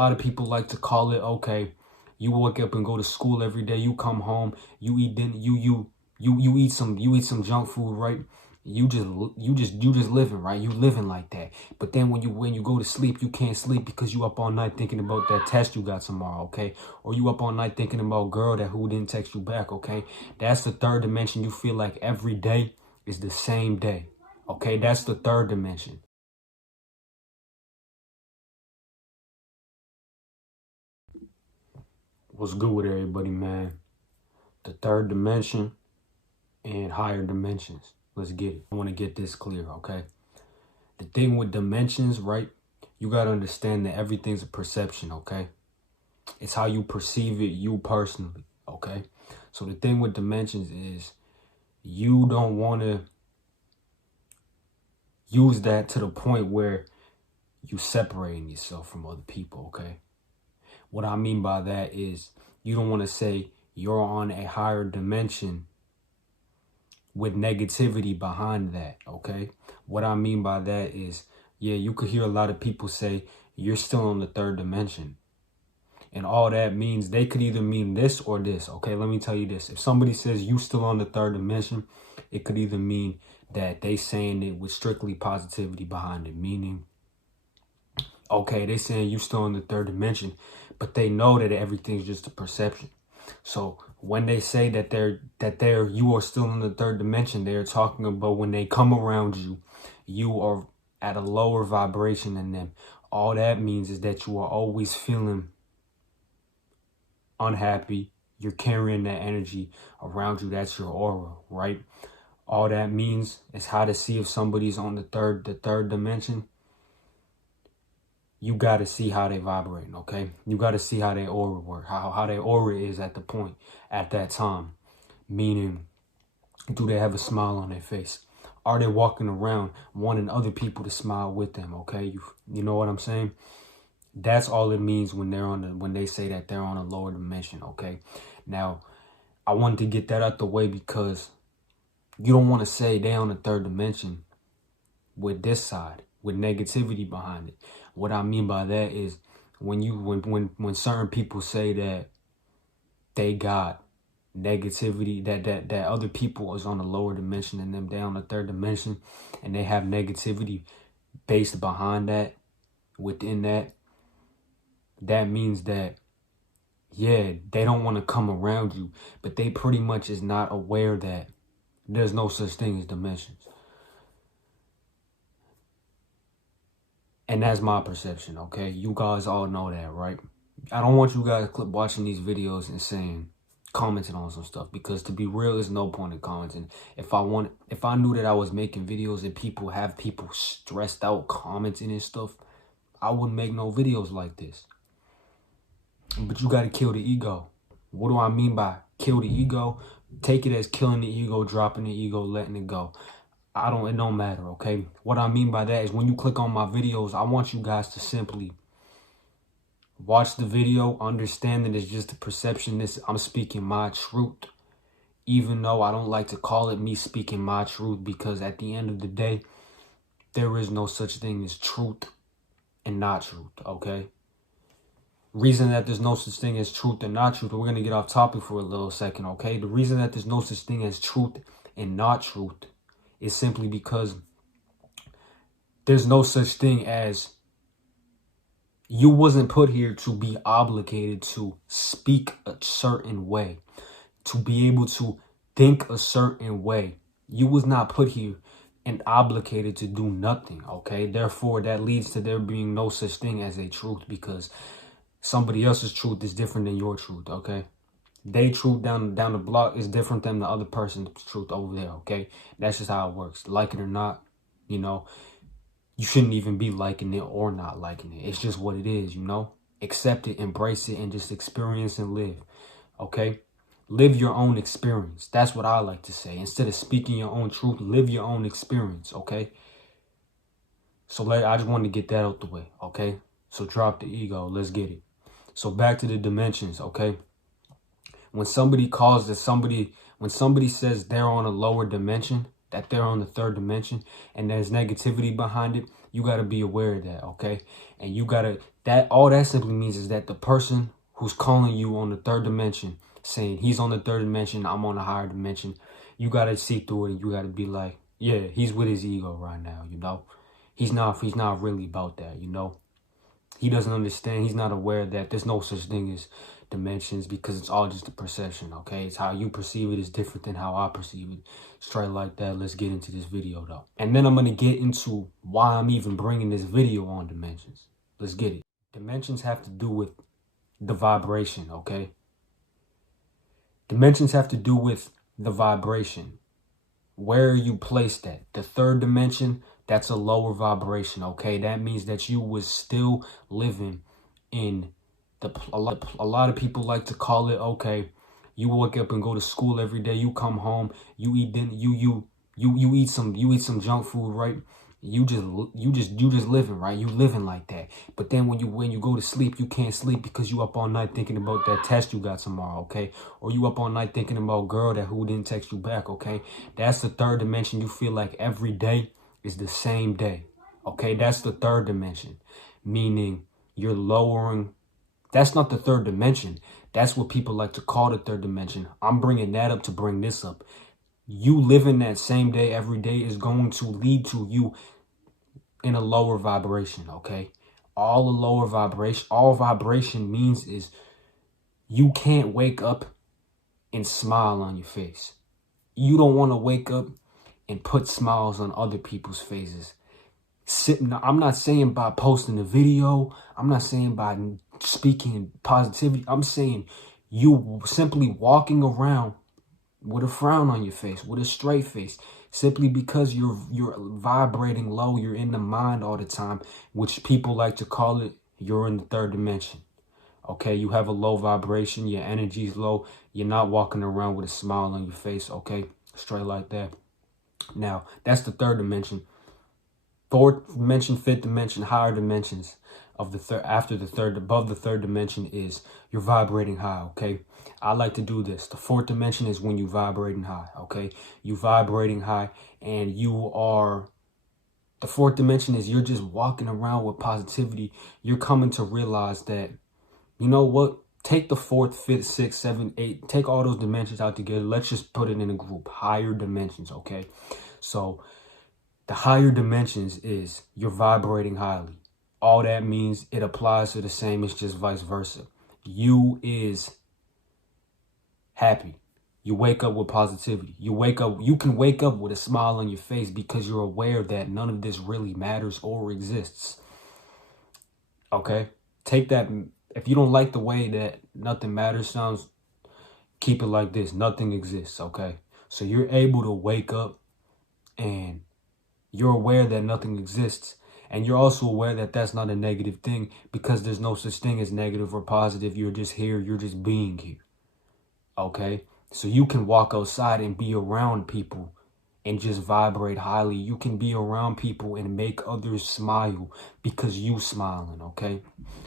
A lot of people like to call it, okay, you wake up and go to school every day, you come home, you eat dinner, you eat some junk food, right? You just living, right? You living like that. But then when you go to sleep, you can't sleep because you up all night thinking about that test you got tomorrow, okay? Or you up all night thinking about girl who didn't text you back, okay? That's the third dimension. You feel like every day is the same day, okay? That's the third dimension. What's good with everybody, man? The third dimension and higher dimensions. Let's get it. I want to get this clear, okay? The thing with dimensions, right? You got to understand that everything's a perception, okay? It's how you perceive it, you personally, okay? So the thing with dimensions is you don't want to use that to the point where you separating yourself from other people, okay? What I mean by that is you don't want to say you're on a higher dimension with negativity behind that, okay? What I mean by that is, yeah, you could hear a lot of people say you're still on the third dimension. And all that means, they could either mean this or this, okay? Let me tell you this. If somebody says you still on the third dimension, it could either mean that they saying it with strictly positivity behind it, meaning, okay, they saying you still in the third dimension, but they know that everything's just a perception. So when they say that you are still in the third dimension, they're talking about when they come around you, you are at a lower vibration than them. All that means is that you are always feeling unhappy. You're carrying that energy around you. That's your aura, right? All that means is how to see if somebody's on the third dimension. You got to see how they vibrate, okay? You got to see how their aura work, how their aura is at the point, at that time. Meaning, do they have a smile on their face? Are they walking around wanting other people to smile with them, okay? You know what I'm saying? That's all it means when they say that they're on a lower dimension, okay? Now, I wanted to get that out the way because you don't want to say they're on the third dimension with this side, with negativity behind it. What I mean by that is when certain people say that they got negativity, that other people is on a lower dimension than them, they're on the third dimension, and they have negativity based behind that, within that, that means that, yeah, they don't want to come around you, but they pretty much is not aware that there's no such thing as dimensions. And that's my perception, okay? You guys all know that, right? I don't want you guys watching these videos and saying, commenting on some stuff, because to be real, there's no point in commenting. If I knew that I was making videos and people stressed out commenting and stuff, I wouldn't make no videos like this. But you got to kill the ego. What do I mean by kill the ego? Take it as killing the ego, dropping the ego, letting it go. It don't matter, okay? What I mean by that is when you click on my videos, I want you guys to simply watch the video, understand that it's just a perception. I'm speaking my truth, even though I don't like to call it me speaking my truth, because at the end of the day, there is no such thing as truth and not truth, okay? Reason that there's no such thing as truth and not truth, we're going to get off topic for a little second, okay? The reason that there's no such thing as truth and not truth is simply because there's no such thing as, you wasn't put here to be obligated to speak a certain way, to be able to think a certain way. You was not put here and obligated to do nothing, okay? Therefore, that leads to there being no such thing as a truth, because somebody else's truth is different than your truth, okay? Their truth down the block is different than the other person's truth over there, okay? That's just how it works. Like it or not, you know, you shouldn't even be liking it or not liking it. It's just what it is, you know? Accept it, embrace it, and just experience and live, okay? Live your own experience. That's what I like to say. Instead of speaking your own truth, live your own experience, okay? So I just wanted to get that out the way, okay? So drop the ego. Let's get it. So back to the dimensions, okay? When somebody when somebody says they're on a lower dimension, that they're on the third dimension, and there's negativity behind it, you got to be aware of that, okay? And all that simply means is that the person who's calling you on the third dimension, saying he's on the third dimension, I'm on a higher dimension, you gotta see through it and you gotta be like, yeah, he's with his ego right now, you know? He's not really about that, you know? He doesn't understand, he's not aware that there's no such thing as dimensions because it's all just a perception, okay? It's how you perceive it is different than how I perceive it. Straight like that, let's get into this video though. And then I'm gonna get into why I'm even bringing this video on dimensions. Let's get it. Dimensions have to do with the vibration, okay? Dimensions have to do with the vibration. Where you place that. The third dimension, that's a lower vibration, okay? That means that you was still living in a lot of people like to call it, okay, you wake up and go to school every day, you come home, you eat you eat some junk food, right? You just living, right? You living like that. But then when you go to sleep, you can't sleep because you up all night thinking about that test you got tomorrow, okay? Or you up all night thinking about girl who didn't text you back, okay? That's the third dimension. You feel like every day is the same day, okay? That's the third dimension, meaning you're lowering. That's not the third dimension. That's what people like to call the third dimension. I'm bringing that up to bring this up. You living that same day every day is going to lead to you in a lower vibration, okay? All vibration means is you can't wake up and smile on your face. You don't want to wake up and put smiles on other people's faces. I'm not saying by posting a video. I'm not saying by speaking positivity. I'm saying you simply walking around with a frown on your face, with a straight face, simply because you're vibrating low. You're in the mind all the time, which people like to call it, you're in the third dimension. Okay, you have a low vibration, your energy is low, you're not walking around with a smile on your face, okay? Straight like that. Now, that's the third dimension. Fourth dimension, fifth dimension, higher dimensions of the third, above the third dimension is you're vibrating high, okay? I like to do this. The fourth dimension is when you vibrating high, okay? You vibrating high and the fourth dimension is you're just walking around with positivity. You're coming to realize that, you know what? Take the fourth, fifth, sixth, seventh, eighth, take all those dimensions out together. Let's just put it in a group, higher dimensions, okay? So the higher dimensions is you're vibrating highly. All that means it applies to the same, it's just vice versa. You is happy. You wake up with positivity. You can wake up with a smile on your face because you're aware that none of this really matters or exists. Okay? Take that. If you don't like the way that nothing matters sounds, keep it like this. Nothing exists, okay? So you're able to wake up and you're aware that nothing exists. And you're also aware that that's not a negative thing because there's no such thing as negative or positive. You're just here. You're just being here. Okay? So you can walk outside and be around people and just vibrate highly. You can be around people and make others smile because you smiling, okay?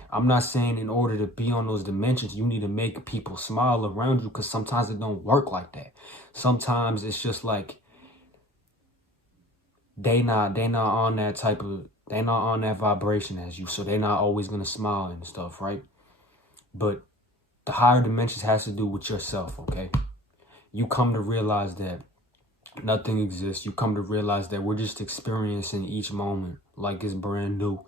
I'm not saying in order to be on those dimensions, you need to make people smile around you because sometimes it don't work like that. Sometimes it's just like they not on that vibration as you, so they're not always gonna smile and stuff, right? But the higher dimensions has to do with yourself, okay? You come to realize that nothing exists. You come to realize that we're just experiencing each moment like it's brand new,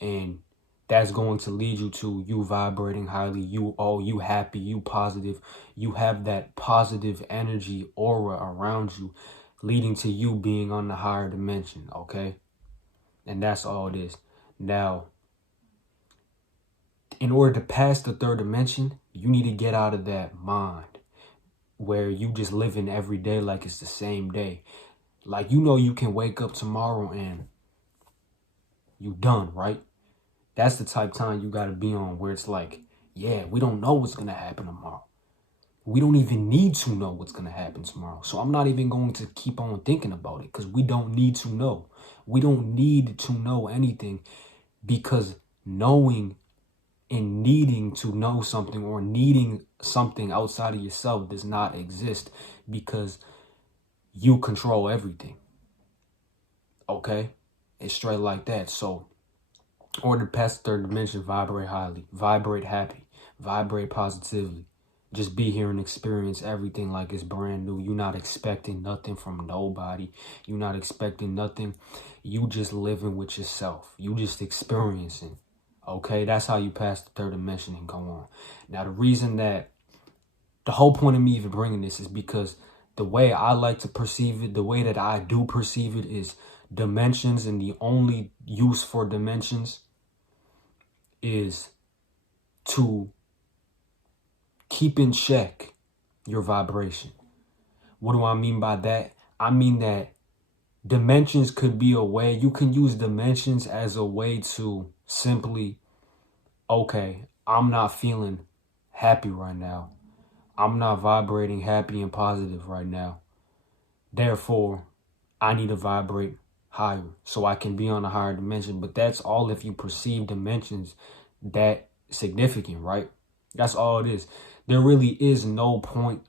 and that's going to lead you to you vibrating highly, you happy, you positive, you have that positive energy aura around you, leading to you being on the higher dimension, okay? And that's all it is. Now, in order to pass the third dimension, you need to get out of that mind where you just living every day like it's the same day. Like, you know, you can wake up tomorrow and you done, right? That's the type of time you got to be on where it's like, yeah, we don't know what's going to happen tomorrow. We don't even need to know what's going to happen tomorrow. So I'm not even going to keep on thinking about it because we don't need to know. We don't need to know anything because knowing and needing to know something or needing something outside of yourself does not exist because you control everything. Okay? It's straight like that. So or to pass the third dimension, vibrate highly, vibrate happy, vibrate positively. Just be here and experience everything like it's brand new. You're not expecting nothing from nobody. You're not expecting nothing. You just living with yourself. You just experiencing. Okay, that's how you pass the third dimension and go on. Now, the reason that the whole point of me even bringing this is because the way I like to perceive it, the way that I do perceive it is dimensions, and the only use for dimensions is to keep in check your vibration. What do I mean by that? I mean that dimensions could be a way, you can use dimensions as a way to simply, okay, I'm not feeling happy right now. I'm not vibrating happy and positive right now. Therefore, I need to vibrate higher so I can be on a higher dimension. But that's all if you perceive dimensions that significant, right? That's all it is. There really is no point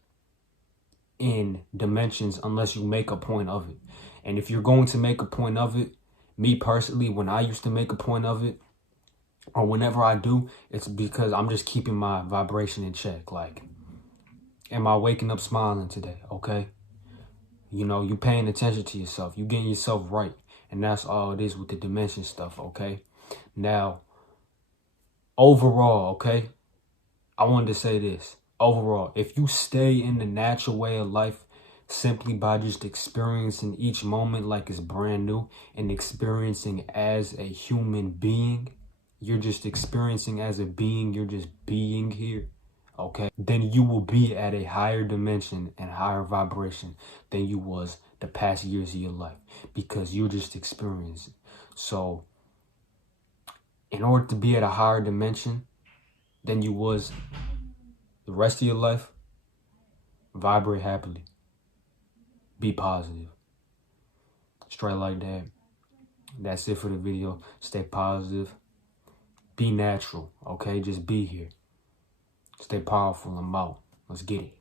in dimensions unless you make a point of it. And if you're going to make a point of it, me personally, when I used to make a point of it, or whenever I do, it's because I'm just keeping my vibration in check. Like, am I waking up smiling today? Okay. You know, you paying attention to yourself. You getting yourself right. And that's all it is with the dimension stuff, okay? Now, overall, okay? I wanted to say this. Overall, if you stay in the natural way of life simply by just experiencing each moment like it's brand new and experiencing as a human being, you're just experiencing as a being, you're just being here, okay? Then you will be at a higher dimension and higher vibration than you was the past years of your life because you're just experiencing. So in order to be at a higher dimension than you was the rest of your life, vibrate happily. Be positive. Straight like that. That's it for the video. Stay positive. Be natural, okay? Just be here. Stay powerful. I'm out. Let's get it.